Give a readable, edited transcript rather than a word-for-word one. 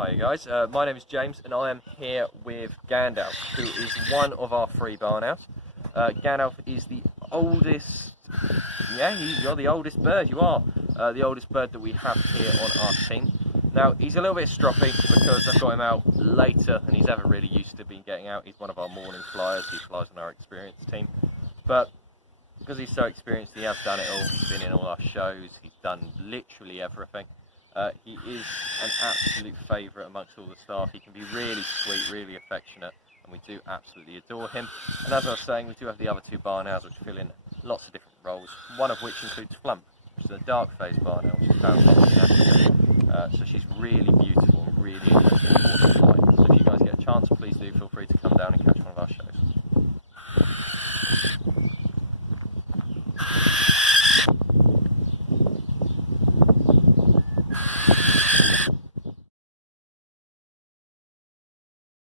Hi guys, my name is James and I am here with Gandalf, who is one of our 3 barn owls. Gandalf is the oldest, you're the oldest bird, you are. The oldest bird that we have here on our team. Now, he's a little bit stroppy because I've got him out later and he's ever really used to being getting out. He's one of our morning flyers, he flies on our experienced team. But because he's so experienced, he has done it all. He's been in all our shows, he's done literally everything. He is an absolute favourite amongst all the staff. He can be really sweet, really affectionate, and we do absolutely adore him. And as I was saying, we do have the other 2 barn owls which fill in lots of different roles, one of which includes Flump, which is a dark phase barn owl, which is found in Africa. So she's really beautiful and really interesting to watch. So if you guys get a chance, please do feel free to come down and catch one of our shows.